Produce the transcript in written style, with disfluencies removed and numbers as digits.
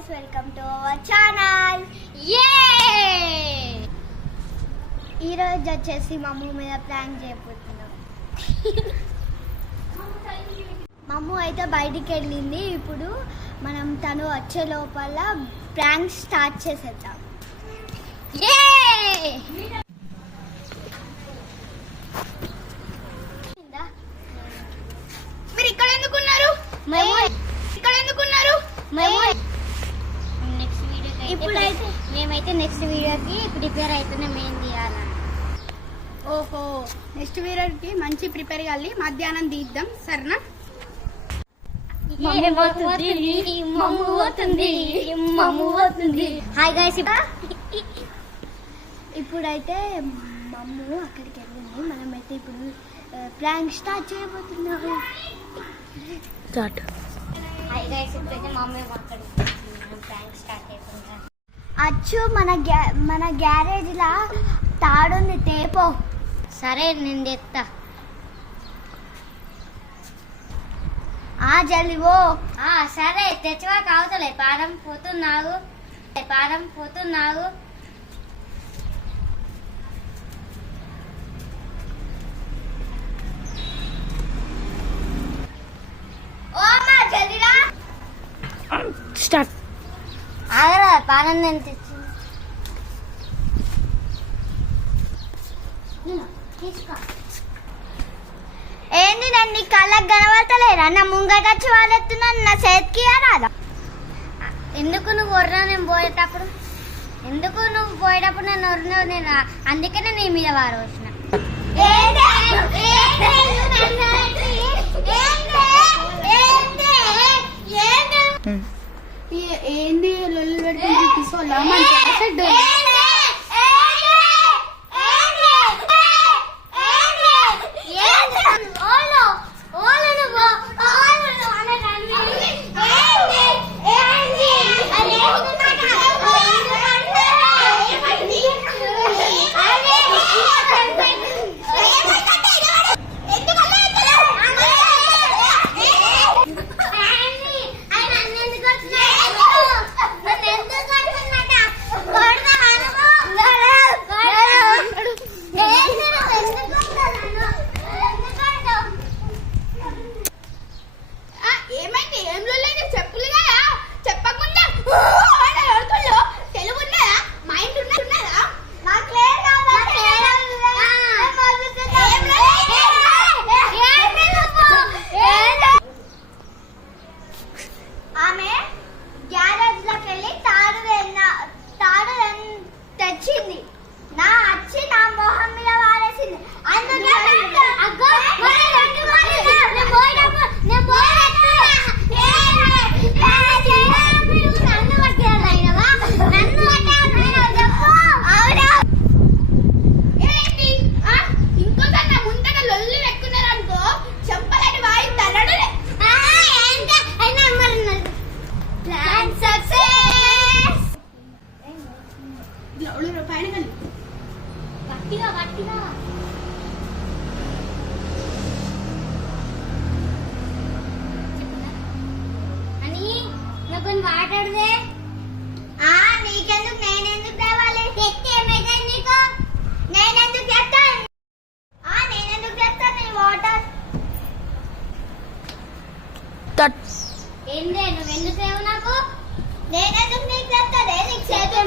guys, welcome to our channel. ఈ రోజు వచ్చేసి మమ్ము మీద ప్లాన్ చేయబోతున్నాం. మమ్ము అయితే బయటికి వెళ్ళింది. ఇప్పుడు మనం తను వచ్చే లోపల ప్రాంక్ స్టార్ట్ చేసేద్దాం. మీరు ఇక్కడ ఎందుకున్నారు? ఇప్పుడైతే మేమైతే నెక్స్ట్ వీడియోకి ప్రిపేర్ అవుతున్నాం. ఏం తీయాలని. ఓహో, నెక్స్ట్ వీడియోకి మంచి ప్రిపేర్ కావాలి. మధ్యాహ్నం తీద్దాం, సరేనా? హాయ్ గైస్, ఇప్పుడైతే మమ్ము అక్కడికి వెళ్ళింది. మనమైతే ఇప్పుడు ప్రాంక్ స్టార్ట్ చేయబోతున్నాము. హాయ్ గైస్, ఇప్పుడైతే మమ్మీ అక్కడికి ప్రాంక్ స్టార్ట్ అయిపోయింది. అచ్చు మన గ్యారేజ్ లా తాడుంది, తేపో. సరే, నేను తెస్తా. జల్లివో. సరే, తెచ్చివా కావతలే. పారం పోతున్నావు. స్టార్ట్. ఆగరా, పానం నేను తెచ్చింది. తీసుకో. ఏంది నన్ను నీ కళ్ళకు కనబడతలేరా? నా ముంగటచ్చి వాళ్ళెత్తున్నాను, నా చేతికి రాదా? ఎందుకు నువ్వు ఒర్రా? నేను పోయేటప్పుడు నేను ఒర్రినావు. నేను అందుకనే నీ మీద వారు వచ్చిన. ఏంది లొల్లు పెట్టుకుని తీసుకోవాలా? మంచి మాట్లాడదే. నీకెందుకు? నేనెందుకు తేవాలి? ఏమైతే నీకు? నేనెందుకు చేస్తాను? నేనెందుకు చేస్తాను? నీ వాటర్ ఏందే? నువ్వెందుకు తేవు నాకు? నేనెందుకు నీకు చేస్తానే? నీకు చేతులు